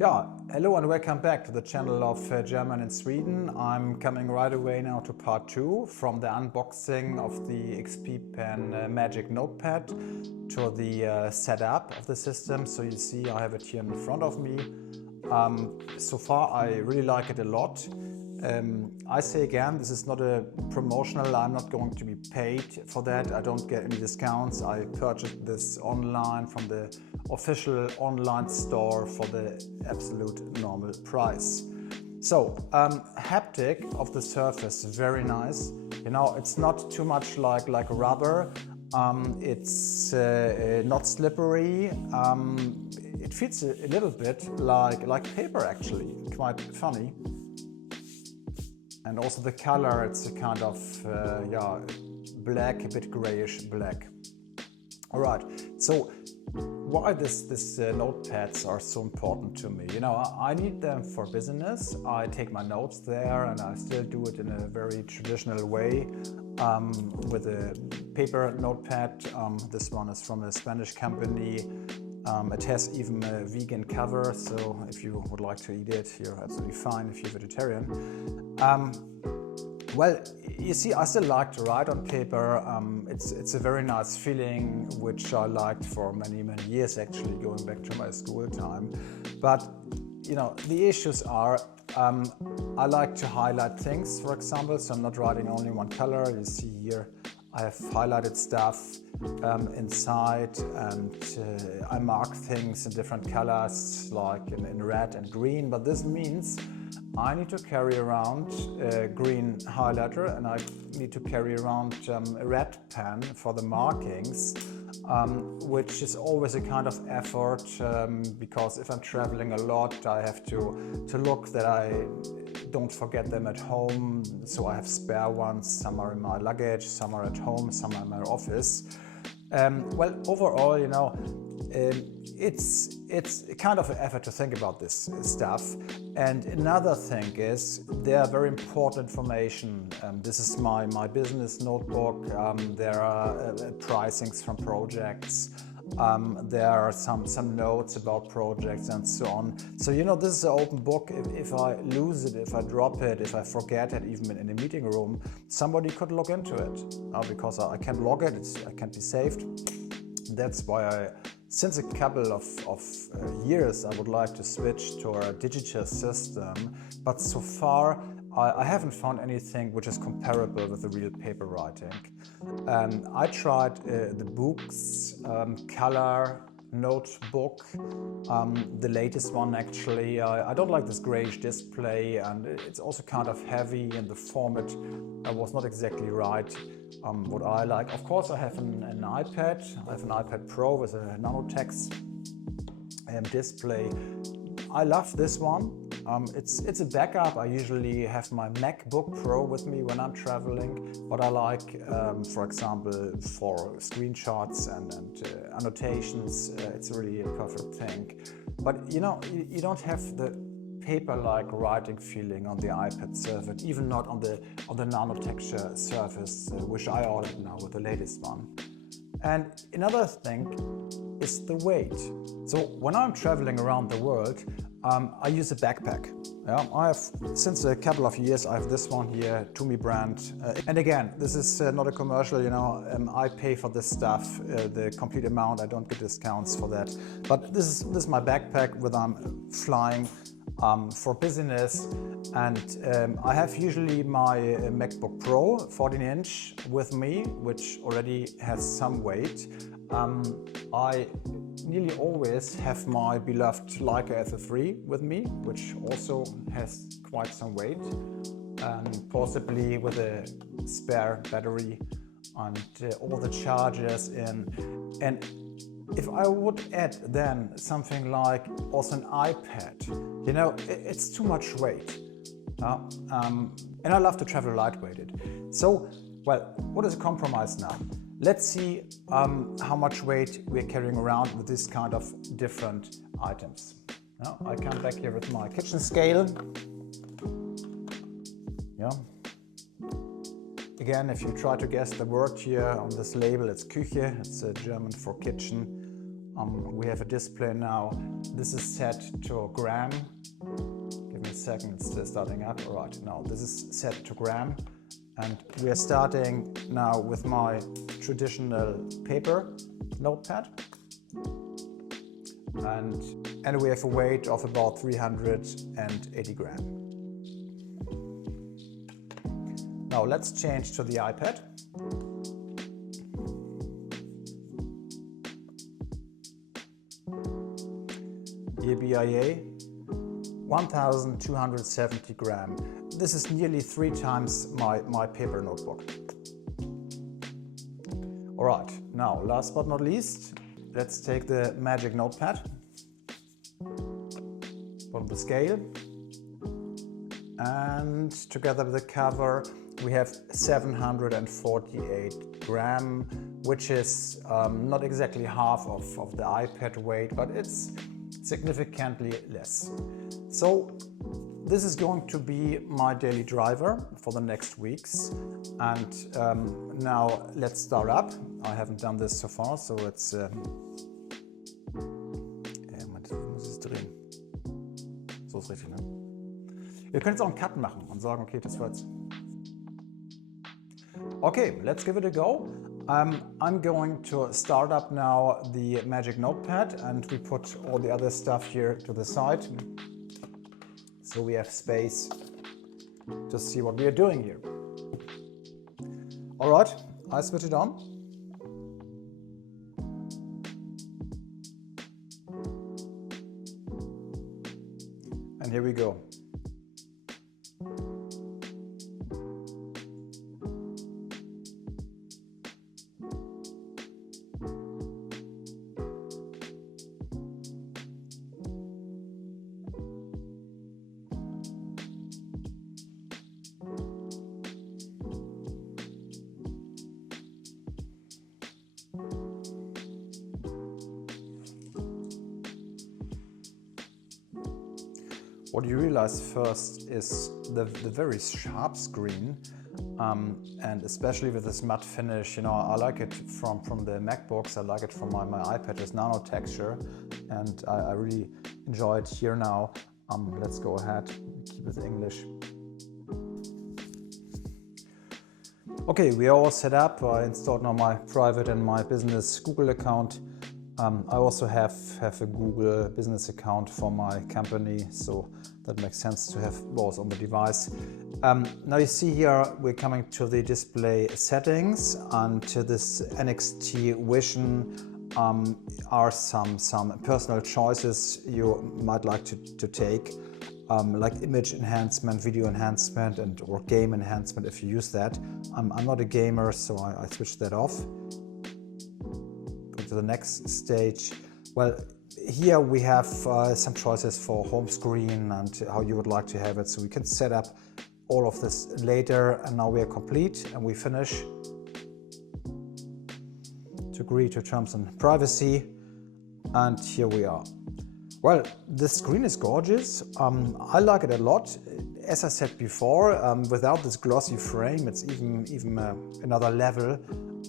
Yeah, hello and welcome back to the channel of German in Sweden. I'm coming right away now to part 2 from the unboxing of the XP Pen Magic Notepad to the setup of the system. So you see I have it here in front of me. So far I really like it a lot. I say again, this is not a promotional, I'm not going to be paid for that, I don't get any discounts. I purchased this online from the official online store for the absolute normal price. So, haptic of the surface, very nice. You know, it's not too much like rubber, it's not slippery, it feels a little bit like paper actually, quite funny. And also the color, it's a kind of black, a bit grayish black. All right, so why these notepads are so important to me? You know, I need them for business. I take my notes there and I still do it in a very traditional way with a paper notepad. This one is from a Spanish company. It has even a vegan cover, so if you would like to eat it, you're absolutely fine if you're vegetarian. Well, you see, I still like to write on paper. It's a very nice feeling, which I liked for many years actually, going back to my school time. But, you know, the issues are, I like to highlight things, for example, so I'm not writing only one color. You see here, I have highlighted stuff inside, and I mark things in different colors, like in red and green, but this means I need to carry around a green highlighter and I need to carry around a red pen for the markings, which is always a kind of effort because if I'm traveling a lot, I have to look that I don't forget them at home, so I have spare ones. Some are in my luggage, some are at home, some are in my office. Well, overall, you know, it's kind of an effort to think about this stuff. And another thing is, there are very important information. This is my business notebook. There are pricings from projects. There are some notes about projects and so on. So, you know, this is an open book. If I lose it, if I drop it, if I forget it, even in a meeting room, somebody could look into it because I can't log it, it can't be saved. That's why since a couple of years, I would like to switch to a digital system, but so far I haven't found anything which is comparable with the real paper writing. I tried the Books color notebook, the latest one actually. I don't like this grayish display, and it's also kind of heavy, and the format was not exactly right. What I like, of course, I have an iPad. I have an iPad Pro with a nanotext display. I love this one. It's a backup. I usually have my MacBook Pro with me when I'm traveling, but I like, for example, for screenshots and annotations, it's really a perfect thing. But you know, you don't have the paper-like writing feeling on the iPad surface, even not on the nanotexture surface, which I ordered now with the latest one. And another thing is the weight. So when I'm traveling around the world, I use a backpack. Yeah, I have, since a couple of years, I have this one here, Tumi brand. And again, this is not a commercial, you know, I pay for this stuff, the complete amount, I don't get discounts for that. But this is my backpack when I'm flying for business, and I have usually my MacBook Pro 14-inch with me, which already has some weight. I nearly always have my beloved Leica S3 with me, which also has quite some weight, possibly with a spare battery and all the chargers in. And if I would add then something like also an iPad, you know, it's too much weight. And I love to travel lightweighted. So, well, what is a compromise now? Let's see how much weight we're carrying around with this kind of different items. Now, I come back here with my kitchen scale. Yeah. Again, if you try to guess the word here on this label, it's Küche, it's German for kitchen. We have a display now. This is set to gram. Give me a second, it's still starting up. All right, now this is set to gram. And we are starting now with my traditional paper notepad. And we have a weight of about 380 grams. Now let's change to the iPad. EBIA 1270 grams. This is nearly 3 times my paper notebook. All right, now last but not least, let's take the Magic Notepad, put on the scale, and together with the cover we have 748 grams, which is not exactly half of the iPad weight, but it's significantly less. So this is going to be my daily driver for the next weeks. And now let's start up. I haven't done this so far, so it's muss es drehen. So ist richtig, ne? Ihr könnt jetzt auch einen Cut machen und sagen, okay, das war jetzt. Okay, let's give it a go. I'm going to start up now the Magic Notepad, and we put all the other stuff here to the side, so we have space to see what we are doing here. All right, I switch it on. And here we go. What you realize first is the very sharp screen, and especially with this matte finish, you know, I like it from the MacBooks, I like it from my iPad, this nano texture, and I really enjoy it here now. Let's go ahead, keep it English. Okay, we are all set up. I installed now my private and my business Google account. I also have a Google business account for my company, so that makes sense to have both on the device. Now you see here we're coming to the display settings, and to this NXT Vision are some personal choices you might like to take, like image enhancement, video enhancement, or game enhancement if you use that. I'm not a gamer, so I switched that off. To the next stage. Well, here we have some choices for home screen and how you would like to have it, so we can set up all of this later. And now we are complete and we finish to agree to terms and privacy, and here we are. Well, the screen is gorgeous. I like it a lot. As I said before, without this glossy frame, it's even another level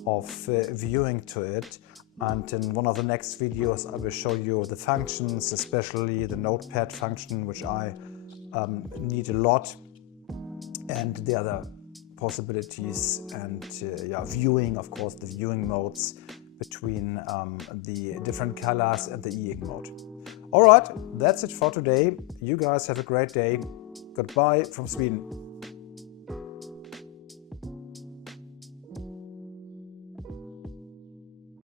of viewing to it. And in one of the next videos I will show you the functions, especially the notepad function, which I need a lot, and the other possibilities, and viewing, of course, the viewing modes between the different colors and the e-ink mode. All right, that's it for today. You guys have a great day. Goodbye from Sweden.